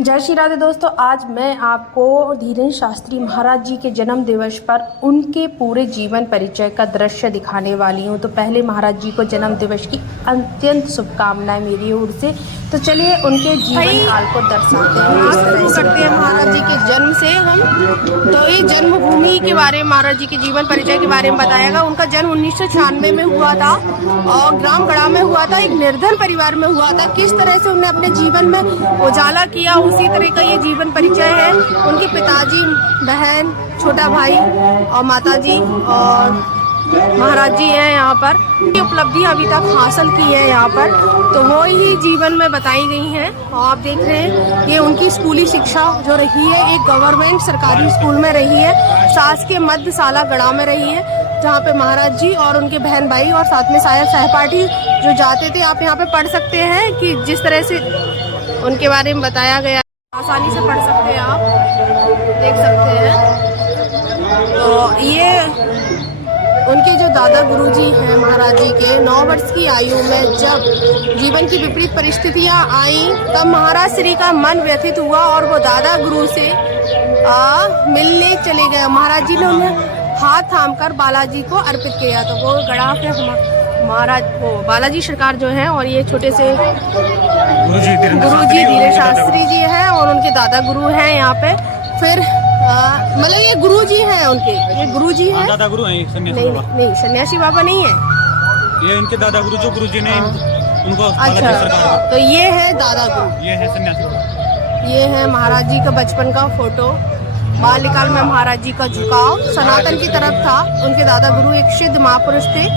जय श्री राधे दोस्तों, आज मैं आपको धीरेन्द्र शास्त्री महाराज जी के जन्म दिवस पर उनके पूरे जीवन परिचय का दृश्य दिखाने वाली हूं। तो पहले महाराज जी को जन्म दिवस की अत्यंत शुभकामनाएं मेरी ओर से। तो चलिए उनके जीवन काल को दर्शाते हैं, शुरू करते हैं महाराज जी के जन्म से हम। तो ये जन्मभूमि के बारे में महाराज जी के जीवन परिचय के बारे में बताएगा। उनका जन्म 1996 में हुआ था और ग्राम गढ़ा में हुआ था, एक निर्धन परिवार में हुआ था। किस तरह से उन्हें अपने जीवन में उजाला किया, उसी तरह का ये जीवन परिचय है। उनके पिताजी, बहन, छोटा भाई और माताजी और महाराज जी हैं यहाँ पर। ये उपलब्धियाँ अभी तक हासिल की है यहाँ पर, तो वो ही जीवन में बताई गई हैं। और आप देख रहे हैं ये उनकी स्कूली शिक्षा जो रही है, एक गवर्नमेंट सरकारी स्कूल में रही है, शासकीय मध्यशाला गढ़ा में रही है, जहाँ पे महाराज जी और उनके बहन भाई और साथ में शायद सहपाठी जो जाते थे। आप यहाँ पे पढ़ सकते हैं कि जिस तरह से उनके बारे में बताया गया, आसानी से पढ़ सकते हैं, आप देख सकते हैं। तो ये उनके जो दादा गुरुजी हैं महाराज जी के, 9 वर्ष की आयु में जब जीवन की विपरीत परिस्थितियां आई, तब महाराज श्री का मन व्यथित हुआ और वो दादा गुरु से मिलने चले गए। महाराज जी ने उन्हें हाथ थामकर बालाजी को अर्पित किया। तो वो गढ़ा के महाराज वो बालाजी सरकार जो है, और ये छोटे से गुरुजी धीरेन्द्र शास्त्री जी हैं और उनके दादा गुरु हैं यहाँ पे। फिर मतलब ये गुरुजी हैं उनके, ये गुरुजी हैं, दादा गुरु हैं। नहीं सन्यासी बाबा नहीं है, ये इनके दादा गुरु जो गुरुजी ने उनको। अच्छा, तो ये है दादा गुरु, ये है सन्यासी। ये है महाराज जी का बचपन का फोटो। बाल्यकाल में महाराज जी का झुकाव सनातन की तरफ था। उनके दादा गुरु एक सिद्ध महापुरुष थे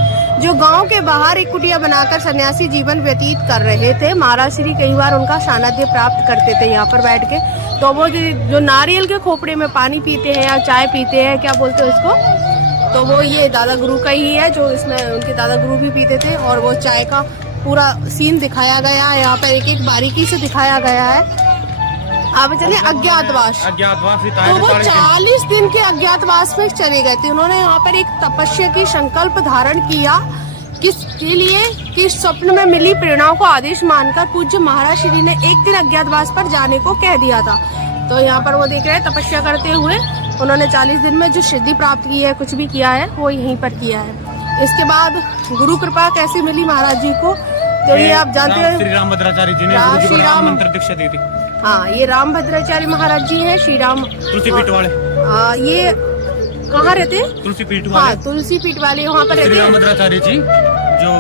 जो गांव के बाहर एक कुटिया बनाकर सन्यासी जीवन व्यतीत कर रहे थे। महाराज श्री कई बार उनका सानिध्य प्राप्त करते थे यहाँ पर बैठ के। तो वो जो नारियल के खोपड़े में पानी पीते हैं या चाय पीते हैं, क्या बोलते हैं उसको, तो वो ये दादा गुरु का ही है, जो इसमें उनके दादा गुरु भी पीते थे। और वो चाय का पूरा सीन दिखाया गया है यहाँ पर, एक एक बारीकी से दिखाया गया है। अब चलिए अज्ञातवास। तो वो 40 दिन के अज्ञातवास में चले गए थे। उन्होंने यहाँ पर एक तपस्या की संकल्प धारण किया, किसके लिए कि स्वप्न में मिली प्रेरणाओं को आदेश मानकर पूज्य महाराज श्री ने एक दिन अज्ञातवास पर जाने को कह दिया था। तो यहाँ पर वो देख रहे हैं तपस्या करते हुए उन्होंने 40 दिन में जो सिद्धि प्राप्त की है, कुछ भी किया है, वो यहीं पर किया है। इसके बाद गुरु कृपा कैसे मिली महाराज जी को, तो ये आप जानते हैं, श्री रामभद्राचार्य जी ने श्री राम मंत्र दीक्षा दी थी। हाँ, ये रामभद्राचार्य महाराज जी हैं, श्री राम तुलसीपीठ वाले। ये कहाँ रहते हैं? तुलसीपीठ वाले। हाँ, तुलसीपीठ वाले वहाँ पर रहते हैं। श्री रामभद्राचार्य जी जो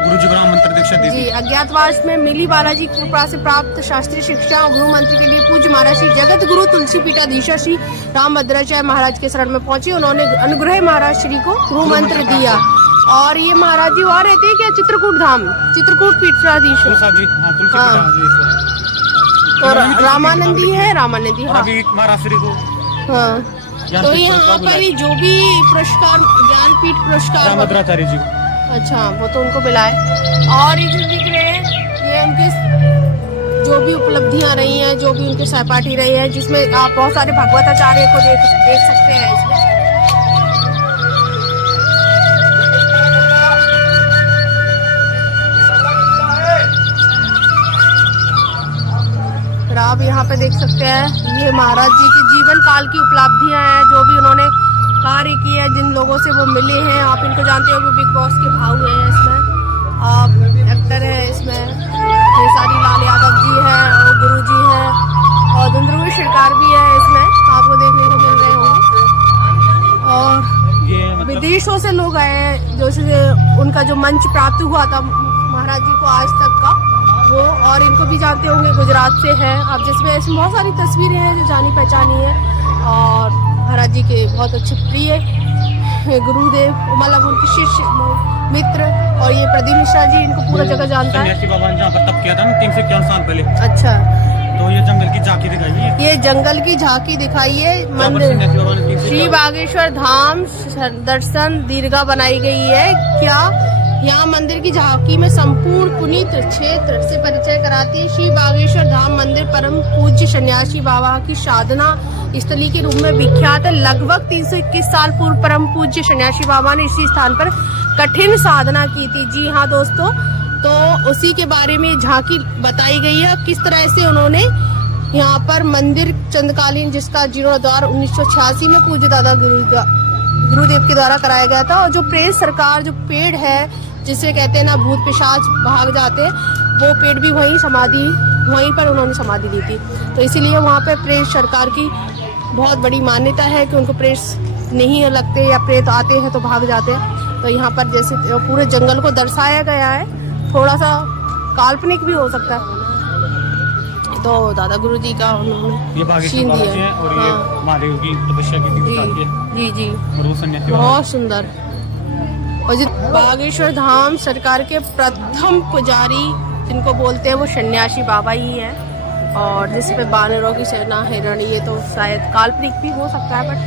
गुरुजी को राम मंत्र दीक्षा दी थी। अज्ञातवास में मिली बालाजी कृपा से प्राप्त शास्त्रीय शिक्षा और गुरु मंत्र के लिए पूज्य महाराज श्री जगत गुरु तुलसीपीठाधीश श्री रामभद्राचार्य महाराज के शरण में पहुंचे। उन्होंने अनुग्रह महाराज श्री को गुरु मंत्र दिया। और ये महाराज जी वहाँ रहते हैं क्या? चित्रकूट धाम, चित्रकूट पीठाधीश। और रामानंदी है, रामानंदी। हाँ, महाराष्ट्री को। हाँ, तो यहाँ पर जो भी पुरस्कार, ज्ञानपीठ पुरस्कार, रामभद्राचार्य जी। अच्छा, वो तो उनको मिलाए। और ये जो दिख रहे हैं, ये उनके जो भी उपलब्धियां रही हैं, जो भी उनके सहपाठी रहे हैं, जिसमें आप बहुत सारे भगवताचार्य को देख सकते हैं इसमें। आप यहाँ पे देख सकते हैं, ये महाराज जी के जीवन काल की उपलब्धियां हैं, जो भी उन्होंने कार्य किए हैं, जिन लोगों से वो मिले हैं। आप इनको जानते हो, वो बिग बॉस के भाऊ हैं इसमें, आप एक्टर है इसमें। खेसारी लाल यादव जी हैं और गुरु जी हैं और धुंधुरवी सरकार भी है इसमें, आपको देखने को मिल रहे होंगे। और विदेशों से लोग आए हैं, जो उनका जो मंच प्राप्त हुआ था महाराज जी को आज तक का, वो, और इनको भी जानते होंगे, गुजरात से है। अब जिसमें ऐसी बहुत सारी तस्वीरें हैं जो जानी पहचानी है। और महाराज जी के बहुत अच्छे प्रिय गुरुदेव, मतलब उनके शिष्य मित्र, और ये प्रदीप मिश्रा जी, इनको पूरा जगह जानता है। बाबा ने जहाँ पर तप किया था ना 351 साल पहले। अच्छा, तो ये जंगल की झांकी दिखाई है। ये जंगल की झांकी दिखाई है। मंदिर श्री बागेश्वर धाम दर्शन दीर्घा बनाई गई है। क्या यहाँ मंदिर की झांकी में संपूर्ण पुनीत क्षेत्र से परिचय कराती है। श्री बागेश्वर धाम मंदिर परम पूज्य सन्यासी बाबा की साधना स्थली के रूप में विख्यात है। लगभग 321 साल पूर्व परम पूज्य सन्यासी बाबा ने इसी स्थान पर कठिन साधना की थी। जी हाँ दोस्तों, तो उसी के बारे में झांकी बताई गई है, किस तरह से उन्होंने यहाँ पर मंदिर चंद्रकालीन, जिसका जीर्णोद्धार 1986 में पूज्य दादा गुरुदेव के द्वारा कराया गया था। और जो प्रेस सरकार, जो पेड़ है जिसे कहते हैं ना भूत पिशाच भाग जाते, वो पेड़ भी वहीं पर उन्होंने समाधि ली थी। तो इसीलिए वहाँ पर प्रेस सरकार की बहुत बड़ी मान्यता है कि उनको प्रेस नहीं लगते या प्रेत आते हैं तो भाग जाते हैं। तो यहाँ पर जैसे पूरे जंगल को दर्शाया गया है, थोड़ा सा काल्पनिक भी हो सकता है। तो दादा गुरु जी का उन्होंने ये बागेश्वर बाबा जी हैं और ये महादेव की तपस्या की थी जी जी और वो सन्यासी बहुत सुंदर। और जो बागेश्वर धाम सरकार के प्रथम पुजारी जिनको बोलते हैं वो सन्यासी बाबा ही है। और जिसपे बानरों की सेना, हिरण, ये तो शायद काल्पनिक भी हो सकता है बट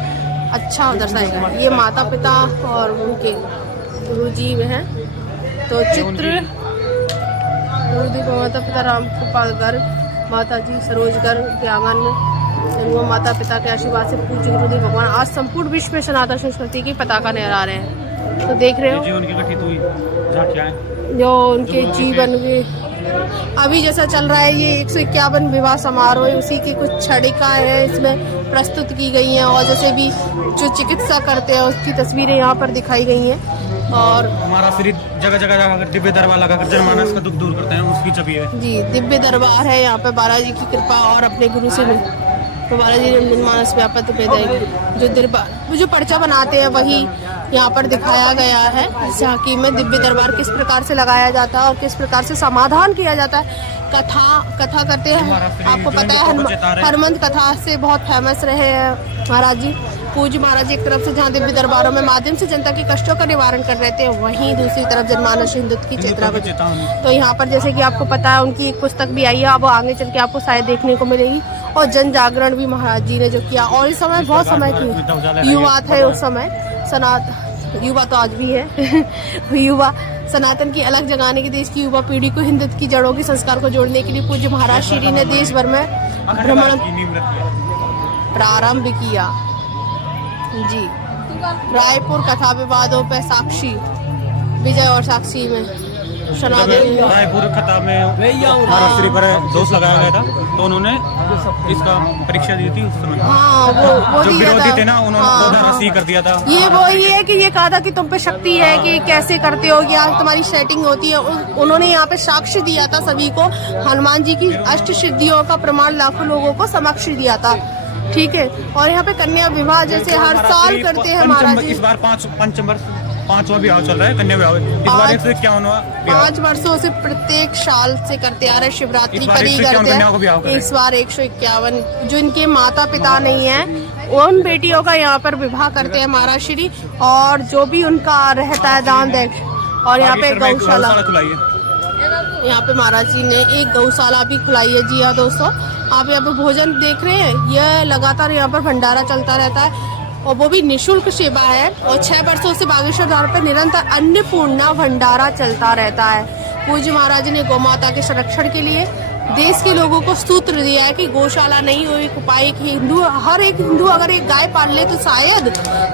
अच्छा दर्शाएगा। ये माता पिता और उनके गुरु जी में हैं। तो चित्र गुरुदेव माता पिता राम गोपाल गर्ग, माता जी सरोज गर्ग के आंगन में वो माता पिता के आशीर्वाद से पूज्य गुरुदेव भगवान आज संपूर्ण विश्व में सनातन संस्कृति की पताका लहरा रहे हैं। तो देख रहे हो जीवन की गठित हुई झांकियां हैं जो उनके जीवन के अभी जैसा चल रहा है। ये 151 विवाह समारोह है, उसी की कुछ छड़िकाएं हैं इसमें प्रस्तुत की गई हैं। और जैसे भी जो चिकित्सा करते हैं उसकी तस्वीरें यहाँ पर दिखाई गई हैं। और हमारा शरीर जगह जगह जाकर दिव्य दरबार लगाकर जनमानस का दुख दूर करते हैं, उसकी छवि है जी। दिव्य दरबार है यहाँ पे बालाजी की कृपा और अपने गुरु से तो बालाजी जनमानस व्यापक वेदाई जो दरबार, वो जो पर्चा बनाते हैं वही यहाँ पर दिखाया गया है। झांकी में दिव्य दरबार किस प्रकार से लगाया जाता है और किस प्रकार से समाधान किया जाता है। कथा करते हैं, आपको पता है हरमंद कथा से बहुत फेमस रहे हैं महाराज जी। पूज्य महाराज जी एक तरफ से जहाँ दिव्य दरबारों में माध्यम से जनता के कष्टों का निवारण कर रहे थे, वहीं दूसरी तरफ जनमानस हिंदुत्व की चेतना बची। तो यहाँ पर जैसे कि आपको पता है उनकी एक पुस्तक भी आई है, अब आगे चल के आपको शायद देखने को मिलेगी। और जन जागरण भी महाराज जी ने जो किया, और इस समय बहुत समय की युवा थे उस समय, युवा तो आज भी है युवा सनातन की अलग जगाने के देश की युवा पीढ़ी को हिंदुत्व की जड़ों के संस्कार को जोड़ने के लिए पूज्य महाराज श्री ने देश भर में भ्रमण प्रारंभ किया जी। रायपुर कथा विवादों पे साक्षी विजय और साक्षी में रायपुर कथा में महाराज श्री पर दोष लगाया गया था, तो उन्होंने इसका परीक्षा दी थी उस समय। हाँ, वो जो विरोधी थे ना, उन्होंने रसी कर दिया था। ये वो ही है कि ये कहा था कि तुम पे शक्ति है कि कैसे करते हो, क्या तुम्हारी सेटिंग होती है। उन्होंने यहाँ पे साक्ष्य दिया था सभी को, हनुमान जी की अष्ट सिद्धियों का प्रमाण लाखों लोगों को समक्ष दिया था। ठीक है। और यहाँ पे कन्या विवाह जैसे हर साल करते हैं महाराज जी। इस बार पांचवा विवाह चल रहा है, कन्या विवाह। इस बार 151वां 5 वर्षों से प्रत्येक साल से करते आ रहे, शिवरात्रि पर ही करते हैं। इस बार 151 जो इनके माता पिता नहीं है उन बेटियों का यहाँ पर विवाह करते हैं महाराज श्री। और जो भी उनका रहता है दान देख। और यहाँ पे गौशाला खुलाई है, यहाँ पे महाराज जी ने एक गौशाला भी खुलाई है। जी हाँ दोस्तों, आप यहाँ पे भोजन देख रहे हैं, यह लगातार यहाँ पर भंडारा चलता रहता है और वो भी निःशुल्क सेवा है। और 6 वर्षों से बागेश्वर धाम पर निरंतर अन्नपूर्णा भंडारा चलता रहता है। पूज्य महाराज ने गौ माता के संरक्षण के लिए देश के लोगों को सूत्र दिया है कि गौशाला नहीं हो एक उपाय की हर एक हिंदू अगर एक गाय पाल ले तो शायद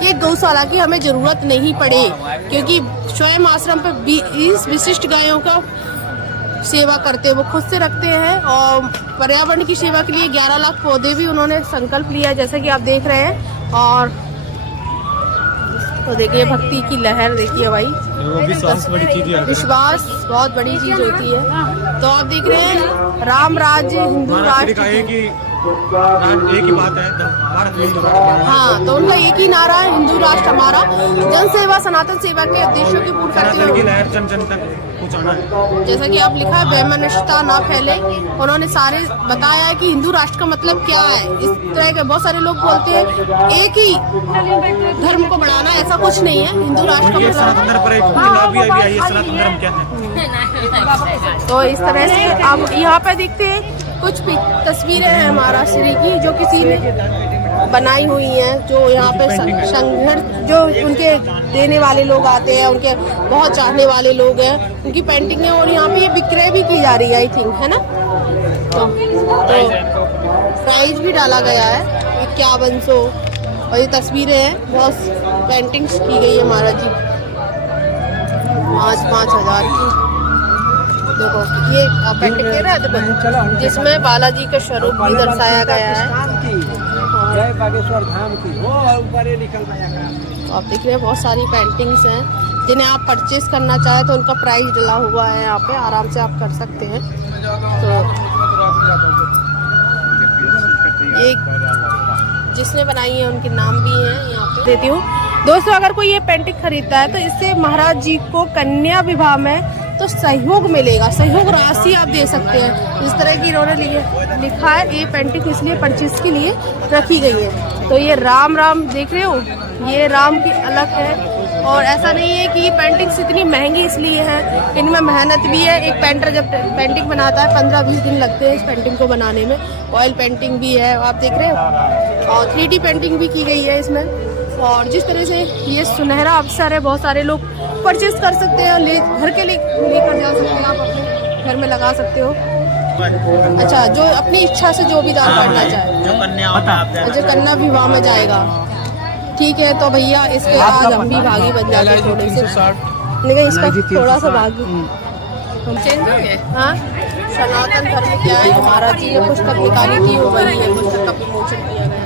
एक गौशाला की हमें जरूरत नहीं पड़े, क्योंकि स्वयं आश्रम पर 20 विशिष्ट गायों का सेवा करते हैं, वो खुद से रखते हैं। और पर्यावरण की सेवा के लिए 11 लाख पौधे भी उन्होंने संकल्प लिया, जैसा कि आप देख रहे हैं। और तो देखिए भक्ति की लहर देखिए भाई, विश्वास बड़ी चीज है, विश्वास बहुत बड़ी चीज होती है। तो आप देख रहे हैं राम राज्य हिंदू राष्ट्र, एक ही बात है, भारत हिंदू राष्ट्र। हाँ, तो उनका एक ही नारा है, हिंदू राष्ट्र हमारा। जन सेवा सनातन सेवा के उद्देश्यों की पूर्ण करते हुए लहर जन जन तक पहुंचाना है। जैसा कि आप लिखा है वैमनस्यता ना फैले, उन्होंने सारे बताया है कि हिंदू राष्ट्र का मतलब क्या है। इस तरह के बहुत सारे लोग बोलते हैं एक ही धर्म को बढ़ाना, ऐसा कुछ नहीं है। हिंदू राष्ट्र का सनातन धर्म पर एक सनातन धर्म क्या है। तो इस तरह से आप यहाँ पे देखते हैं कुछ तस्वीरें हैं महाराज श्री की जो किसी ने बनाई हुई हैं, जो यहाँ पे संघर्ष जो उनके देने वाले लोग आते हैं, उनके बहुत चाहने वाले लोग हैं, उनकी पेंटिंग है। और यहाँ पे ये विक्रय भी की जा रही है आई थिंक, है ना। तो प्राइस भी डाला गया है 5100। और ये तस्वीरें हैं, बहुत पेंटिंग्स की गई है महाराज जी, 5,000 की। देखो ये पेंटिंग दे रहा है देखो, जिसमें बालाजी का स्वरूप भी दर्शाया गया है। जय बागेश्वर धाम की वो ऊपर निकल गया। तो आप देख रहे हैं बहुत सारी पेंटिंग्स हैं, जिन्हें आप परचेज करना चाहें तो उनका प्राइस डला हुआ है यहाँ पे, आराम से आप कर सकते हैं। तो ये जिसने बनाई है उनके नाम भी हैं यहाँ पे देती हूँ। दोस्तों अगर कोई ये पेंटिंग खरीदता है तो इससे महाराज जी को कन्या विवाह में तो सहयोग मिलेगा, सहयोग राशि आप दे सकते हैं। इस तरह की इन्होंने लिखा है, ये पेंटिंग इसलिए परचेज के लिए रखी गई है। तो ये राम राम देख रहे हो, ये राम की अलग है। और ऐसा नहीं है कि ये पेंटिंग्स इतनी महंगी इसलिए है, इनमें मेहनत भी है। एक पेंटर जब पेंटिंग बनाता है 15-20 दिन लगते हैं इस पेंटिंग को बनाने में। ऑयल पेंटिंग भी है आप देख रहे हो, और 3D पेंटिंग भी की गई है इसमें। और जिस तरह से ये सुनहरा अवसर है, बहुत सारे लोग परचेज कर सकते हैं, घर के लिए लेकर जा सकते हैं, आप अपने घर में लगा सकते हो। अच्छा, जो अपनी इच्छा से जो भी दान करना चाहे, जो कन्या विवाह में जाएगा, ठीक है। तो भैया इसके आज हम भी भागी बन जाते थोड़े से, लेकिन इसका थोड़ा सा भागी हम चेंज हो गए। हाँ, सनातन धर्म क्या है, महाराज जी ने पुस्तक निकाली थी, वो वही है, पुस्तक का विमोचन किया गया।